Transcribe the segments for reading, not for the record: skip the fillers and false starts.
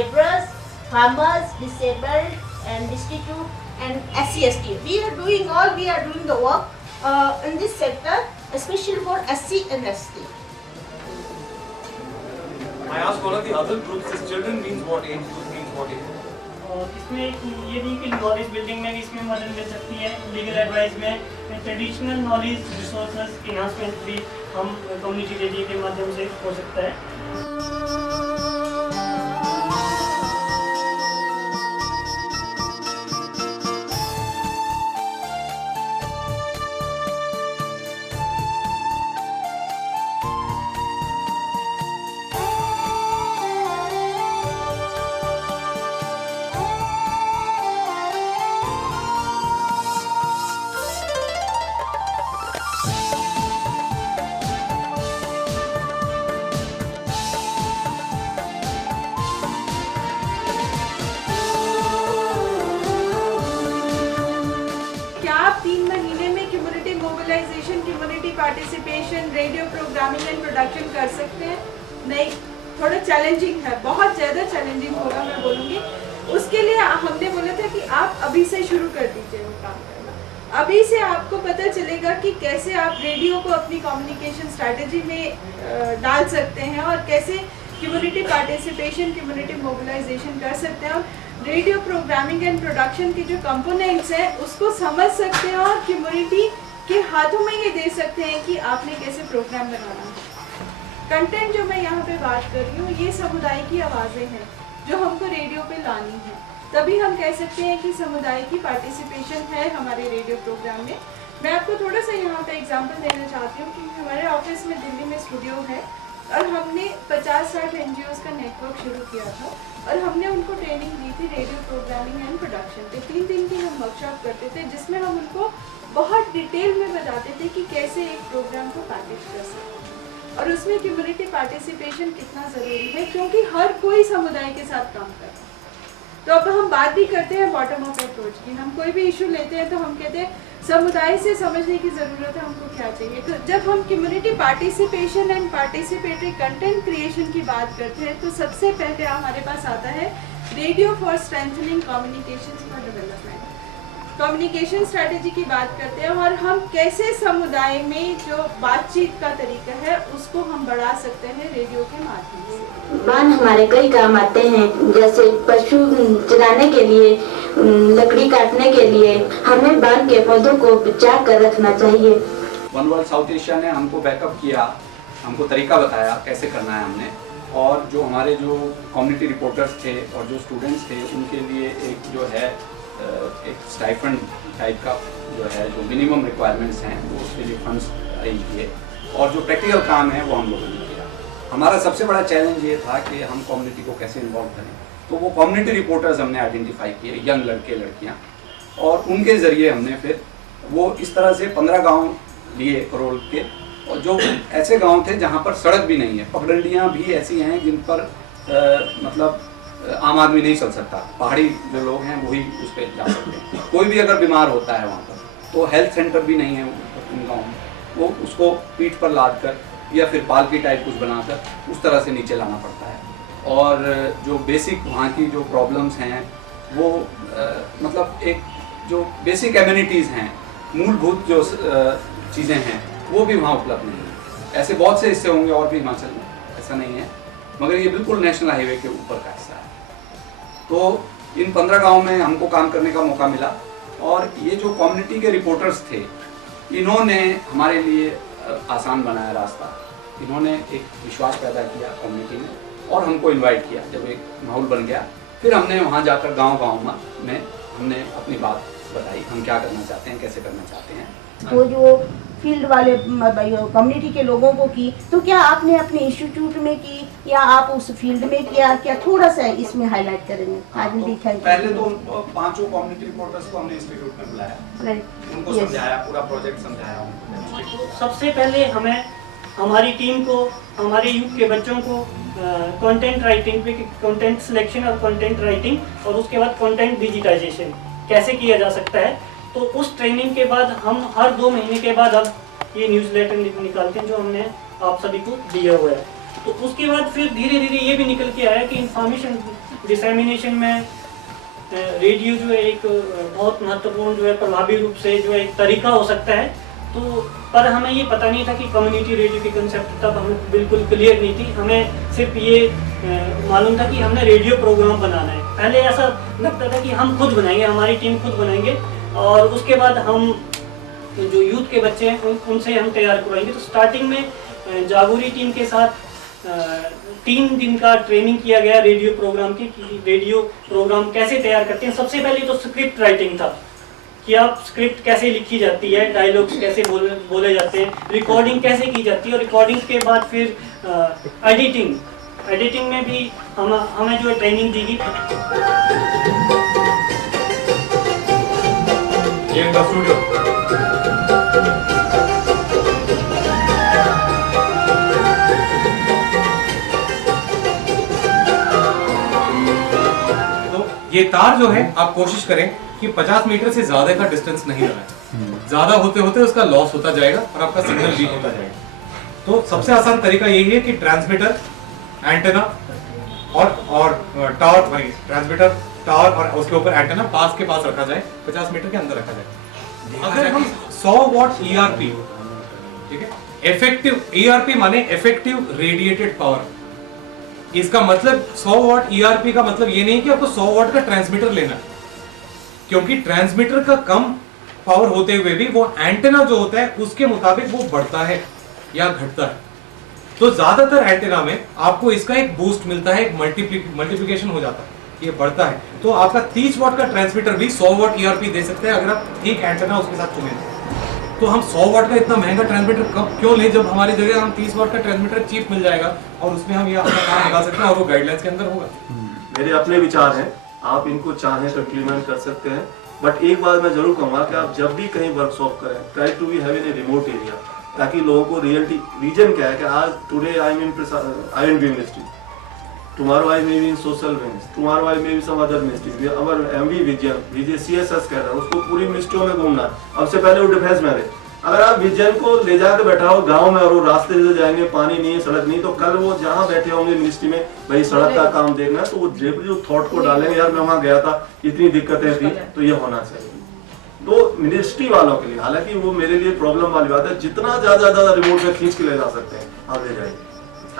laborers, farmers, disabled and destitute and SC/ST. We are doing the work in this sector, especially for SC and ST. I asked one of the other groups, this children means what age, youth means what age? और इसमें ये भी कि knowledge building में भी इसमें मदद मिल सकती है, लीगल एडवाइस में, ट्रेडिशनल नॉलेज रिसोर्सेज इन्हांसमेंट भी हम कम्युनिटी रेडियो के माध्यम से हो सकता है। Community participation, radio programming and production कर सकते हैं? नहीं, थोड़ा चैलेंजिंग है, बहुत ज़्यादा चैलेंजिंग होगा मैं बोलूँगी। उसके लिए हमने बोला था कि आप अभी से शुरू कर दीजिए वो काम करना। अभी से आपको पता चलेगा कि कैसे आप रेडियो को अपनी कम्युनिकेशन स्ट्रैटेजी में डाल सकते हैं और कैसे कम्युनिटी पार्टिसिपेशन, कम्युनिटी मोबिलाइजेशन कर सकते हैं और रेडियो प्रोग्रामिंग एंड प्रोडक्शन के जो कंपोनेंट्स हैं उसको समझ सकते हैं और कम्युनिटी के हाथों में ये दे सकते हैं कि आपने कैसे प्रोग्राम बनाना है। कंटेंट जो मैं यहाँ पे बात कर रही हूँ ये समुदाय की आवाज़ें हैं जो हमको रेडियो पे लानी है, तभी हम कह सकते हैं कि समुदाय की पार्टिसिपेशन है हमारे रेडियो प्रोग्राम में। मैं आपको थोड़ा सा यहाँ पे एग्जांपल देना चाहती हूँ कि हमारे ऑफिस में दिल्ली में स्टूडियो है और हमने 50-60 NGOs का नेटवर्क शुरू किया था और हमने उनको ट्रेनिंग दी थी रेडियो प्रोग्रामिंग एंड प्रोडक्शन पे। 3 दिन की हम वर्कशॉप करते थे जिसमें हम उनको बहुत डिटेल में बताते थे कि कैसे एक प्रोग्राम को पैकेज कर सकते हैं और उसमें कम्युनिटी पार्टिसिपेशन कितना ज़रूरी है, क्योंकि हर कोई समुदाय के साथ काम कर रहा है। तो अब हम बात भी करते हैं बॉटम अप अप्रोच की। हम कोई भी इशू लेते हैं तो हम कहते हैं समुदाय से समझने की ज़रूरत है, हमको क्या चाहिए। तो जब हम community participation and participatory content creation की बात करते हैं तो सबसे पहले हमारे पास आता है radio for strengthening communication for development. Communication strategy की बात करते हैं और हम कैसे समुदाय में जो बातचीत का तरीका है उसको हम बढ़ा सकते हैं रेडियो के माध्यम से। बांध हमारे कई काम आते हैं, जैसे पशु चराने के लिए, लकड़ी काटने के लिए। हमें बांध के पौधों को बचा कर रखना चाहिए। वन वर्ल्ड साउथ एशिया ने हमको बैकअप किया, हमको तरीका बताया कैसे करना है हमने, और जो हमारे जो कम्युनिटी रिपोर्टर्स थे और जो स्टूडेंट्स थे उनके लिए एक जो है एक स्टाइपेंड टाइप का जो है जो मिनिमम रिक्वायरमेंट्स हैं वो उसके लिए फंड्स अरेंज किए और जो प्रैक्टिकल काम है वो हम लोगों ने किया। हमारा सबसे बड़ा चैलेंज ये था कि हम कम्युनिटी को कैसे इन्वॉल्व करें, तो वो कम्युनिटी रिपोर्टर्स हमने आइडेंटिफाई किए, यंग लड़के लड़कियाँ, और उनके ज़रिए हमने फिर वो इस तरह से 15 गाँव लिए करोल के, और जो ऐसे गाँव थे जहाँ पर सड़क भी नहीं है, पगडंडियाँ भी ऐसी हैं जिन पर मतलब आम आदमी नहीं चल सकता, पहाड़ी जो लोग हैं वही उस पर जा सकते हैं। कोई भी अगर बीमार होता है वहाँ पर तो हेल्थ सेंटर भी नहीं है उन गाँव में, वो उसको पीठ पर लाद कर या फिर पालकी टाइप कुछ बनाकर उस तरह से नीचे लाना पड़ता है। और जो बेसिक वहाँ की जो प्रॉब्लम्स हैं वो मतलब एक जो बेसिक एम्यूनिटीज़ हैं, मूलभूत जो चीज़ें हैं वो भी वहाँ उपलब्ध नहीं है। ऐसे बहुत से हिस्से होंगे और भी हिमाचल में, ऐसा नहीं है, मगर ये बिल्कुल नेशनल हाईवे के ऊपर का हिस्सा है। तो इन 15 गाँव में हमको काम करने का मौका मिला और ये जो कम्युनिटी के रिपोर्टर्स थे इन्होंने हमारे लिए आसान बनाया रास्ता। इन्होंने एक विश्वास पैदा किया कम्युनिटी में और हमको इनवाइट किया। जब एक माहौल बन गया फिर हमने वहाँ जाकर गांव-गांव में हमने अपनी बात बताई, हम क्या करना चाहते हैं, कैसे करना चाहते हैं। वो जो फील्ड वाले कम्युनिटी के लोगों को की, तो क्या आपने अपने इंस्टीट्यूट में की या आप उस फील्ड में किया, क्या थोड़ा सा इसमें हाईलाइट करेंगे? पहले तो 5 कम्युनिटी रिपोर्टर्स को हमने इंस्टीट्यूट में बुलाया, उनको समझाया, पूरा प्रोजेक्ट समझाया उनको। सबसे पहले हमें हमारी टीम को, हमारे यूथ के बच्चों को कंटेंट राइटिंग पे, कंटेंट सिलेक्शन और कंटेंट राइटिंग और उसके बाद कंटेंट डिजिटाइजेशन कैसे किया जा सकता है, तो उस ट्रेनिंग के बाद हम हर 2 महीने के बाद अब ये न्यूज़लेटर निकालते हैं जो हमने आप सभी को दिया हुआ है। तो उसके बाद फिर धीरे धीरे ये भी निकल के आया कि इंफॉर्मेशन डिसेमिनेशन में रेडियो जो है एक बहुत महत्वपूर्ण जो है प्रभावी रूप से जो है एक तरीका हो सकता है। तो पर हमें ये पता नहीं था कि कम्युनिटी रेडियो की कंसेप्ट तब हमें बिल्कुल क्लियर नहीं थी। हमें सिर्फ ये मालूम था कि हमने रेडियो प्रोग्राम बनाना है। पहले ऐसा लगता था कि हम खुद बनाएंगे, हमारी टीम खुद बनाएंगे और उसके बाद हम जो यूथ के बच्चे हैं उनसे हम तैयार करवाएंगे। तो स्टार्टिंग में जागोरी टीम के साथ 3 दिन का ट्रेनिंग किया गया रेडियो प्रोग्राम की, कि रेडियो प्रोग्राम कैसे तैयार करते हैं। सबसे पहले तो स्क्रिप्ट राइटिंग था कि आप स्क्रिप्ट कैसे लिखी जाती है, डायलॉग्स कैसे बोले जाते हैं, रिकॉर्डिंग कैसे की जाती है और रिकॉर्डिंग के बाद फिर एडिटिंग में भी हमें जो है ट्रेनिंग दी गई। ये तार जो है आप कोशिश करें कि 50 मीटर से ज्यादा का डिस्टेंस नहीं लगाएं। ज्यादा होते होते उसका लॉस होता जाएगा और आपका सिग्नल वीक होता जाएगा। तो सबसे आसान तरीका यही है कि ट्रांसमीटर, एंटेना और टावर, भाई ट्रांसमीटर, टावर और उसके ऊपर एंटेना पास के पास रखा जाए, 50 मीटर के अंदर रखा जाए। अगर हम 100 वॉट ERP, ठीक है, इफेक्टिव ERP माने इफेक्टिव रेडिएटेड पावर। इसका मतलब 100 वॉट ERP का मतलब ये नहीं कि आपको 100 वॉट का ट्रांसमीटर लेना है, क्योंकि ट्रांसमीटर का कम पावर होते हुए भी वो एंटेना जो होता है उसके मुताबिक वो बढ़ता है या घटता है। तो ज्यादातर एंटेना में आपको इसका एक बूस्ट मिलता है, एक मल्टीप्लिकेशन हो जाता है, ये बढ़ता है। तो आपका 30 वॉट का ट्रांसमीटर भी 100 वॉट ERP दे सकते हैं अगर आप ठीक एंटेना उसके साथ चुने। तो हम 100 वॉट का इतना महंगा ट्रांसमीटर कब क्यों लें, जब हमारी जगह हम 30 वॉट का ट्रांसमीटर चीप मिल जाएगा और उसमें हम ये अपना काम लगा सकते हैं और वो गाइडलाइंस के अंदर होगा। मेरे अपने विचार हैं, आप इनको चाहें तो इम्प्लीमेंट कर सकते हैं, बट एक बात मैं जरूर कहूँगा कि आप जब भी कहीं वर्कशॉप करें, try to be have in a remote area, ताकि लोगों को रियलिटी, रीजन क्या है कि आज today I am in INB ministry, tomorrow I may be in social wings, tomorrow I may be some other ministries, our MV Vijay CSS कह रहा है, उसको पूरी मिनिस्ट्रियों में घूमना है। अब से पहले वो डिफेंस में रहे, अगर आप विजन को ले जाकर बैठाओ गांव में और वो रास्ते से जाएंगे, पानी नहीं है, सड़क नहीं, तो कल वो जहाँ बैठे होंगे मिनिस्ट्री में, भाई सड़क का काम देखना, तो वो जो थॉट को डालेंगे, यार मैं वहाँ गया था, इतनी दिक्कतें थी, तो ये होना चाहिए। तो मिनिस्ट्री वालों के लिए, हालांकि वो मेरे लिए प्रॉब्लम वाली बात है, जितना ज्यादा रिमोट में खींच के ले जा सकते हैं आप ले जाइए।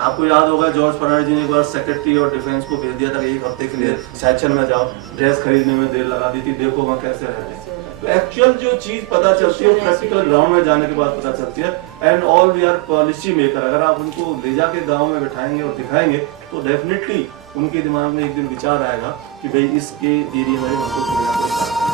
आपको याद होगा जॉर्ज फर्नांडिस जी ने एक बार सेक्रेटरी और डिफेंस को भेज दिया था, 1 हफ्ते के लिए सेक्शन में जाओ, ड्रेस खरीदने में देर लगा दी थी, देखो वहाँ कैसे रहते हैं। तो एक्चुअल जो चीज पता चलती है प्रैक्टिकल ग्राउंड में जाने के बाद पता चलती है। And all we are policy maker, अगर आप उनको ले जाके गाँव में बैठाएंगे और दिखाएंगे तो डेफिनेटली उनके दिमाग में एक दिन विचार आएगा कि भाई इसके एरिया में हमको कोई ना कोई